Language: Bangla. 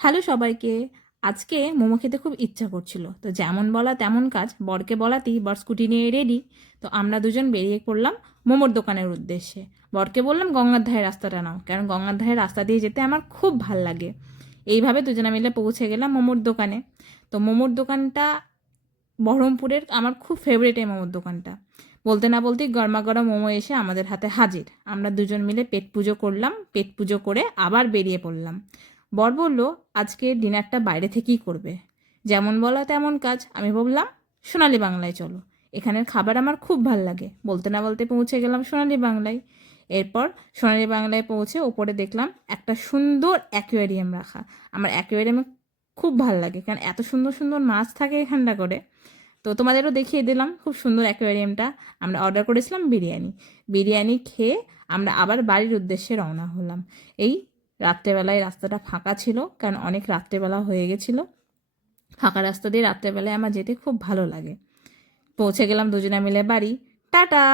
হ্যালো সবাইকে। আজকে মোমো খেতে খুব ইচ্ছা করছিল, তো যেমন বলা তেমন কাজ, বরকে বলাতেই বর স্কুটি নিয়ে রেডি। তো আমরা দুজন বেরিয়ে পড়লাম মোমোর দোকানের উদ্দেশ্যে। বরকে বললাম গঙ্গার ধারের রাস্তাটা নাও, কারণ গঙ্গার ধারের রাস্তা দিয়ে যেতে আমার খুব ভাল লাগে। এইভাবে দুজনে মিলে পৌঁছে গেলাম মোমোর দোকানে। তো মোমোর দোকানটা বহরমপুরের আমার খুব ফেভারিট এই মোমোর দোকানটা। বলতে না বলতেই গরমা গরম মোমো এসে আমাদের হাতে হাজির। আমরা দুজন মিলে পেট পুজো করলাম, পেট পুজো করে আবার বেরিয়ে পড়লাম। বর বলল আজকে ডিনারটা বাইরে থেকেই করবে। যেমন বলা তেমন কাজ, আমি বললাম সোনালী বাংলায় চলো, এখানের খাবার আমার খুব ভাল লাগে। বলতে না বলতে পৌঁছে গেলাম সোনালী বাংলায়। এরপর সোনালী বাংলায় পৌঁছে ওপরে দেখলাম একটা সুন্দর অ্যাকোয়ারিয়াম রাখা। আমার অ্যাকোয়ারিয়ামে খুব ভাল লাগে, কারণ এত সুন্দর সুন্দর মাছ থাকে এখানটা করে। তো তোমাদেরও দেখিয়ে দিলাম খুব সুন্দর অ্যাকোয়ারিয়ামটা। আমরা অর্ডার করেছিলাম বিরিয়ানি। বিরিয়ানি খেয়ে আমরা আবার বাড়ির উদ্দেশ্যে রওনা হলাম। এই রাত্রেবেলায় রাস্তাটা ফাঁকা ছিল, কারণ অনেক রাত্রেবেলা হয়ে গেছিলো। ফাঁকা রাস্তা দিয়ে রাত্রেবেলায় আমার যেতে খুব ভালো লাগে। পৌঁছে গেলাম দুজনে মিলে বাড়ি। টাটা।